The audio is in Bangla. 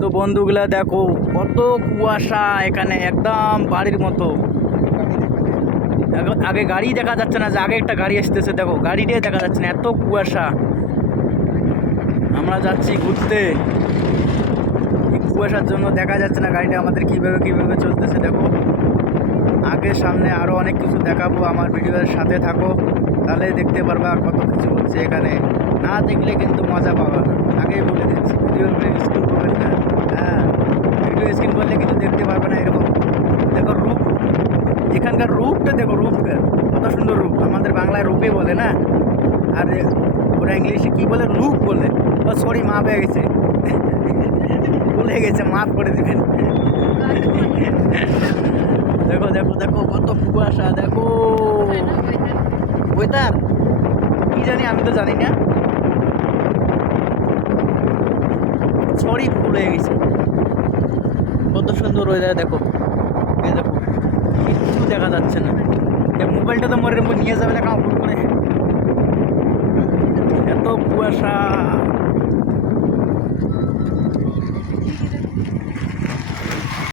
তো বন্ধুগুলা দেখো কত কুয়াশা এখানে, একদম বাড়ির মতো। আগে গাড়ি দেখা যাচ্ছে না, যে আগে একটা গাড়ি আসতেছে দেখো, গাড়িটাই দেখা যাচ্ছে না, এত কুয়াশা। আমরা যাচ্ছি ঘুরতে, এই কুয়াশার জন্য দেখা যাচ্ছে না গাড়িটা আমাদের কিভাবে কিভাবে চলতেছে দেখো। আগে সামনে আরও অনেক কিছু দেখাবো, আমার ভিডিওর সাথে থাকো, তাহলে দেখতে পারবা কত কিছু হচ্ছে এখানে। না দেখলে কিন্তু মজা পাবা না, আগেই বলে দিচ্ছি। ভিডিও স্কিপ করবেন না, হ্যাঁ, ভিডিও স্কিপ করলে কিন্তু দেখতে পারবে না। এরকম দেখো রূপ, এখানকার রূপটা দেখো, রূপটা কত সুন্দর রূপ। আমাদের বাংলায় রূপে বলে না, আর ওরা ইংলিশে কী বলে, রূপ বলে। ও সরি, মাপ হয়ে গেছে, ভুলে গেছে, মাফ করে দিবেন। দেখো দেখো দেখো কত কুয়াশা দেখো। ওয়েদার কি জানি, আমি তো জানি না, সরি ভুল হয়ে গেছে। কত সুন্দর ওয়েদার দেখো, এই দেখো কিচ্ছু দেখা যাচ্ছে না। মোবাইলটা তো মরে নিয়ে যাবে না ভুল করে, এত কুয়াশা।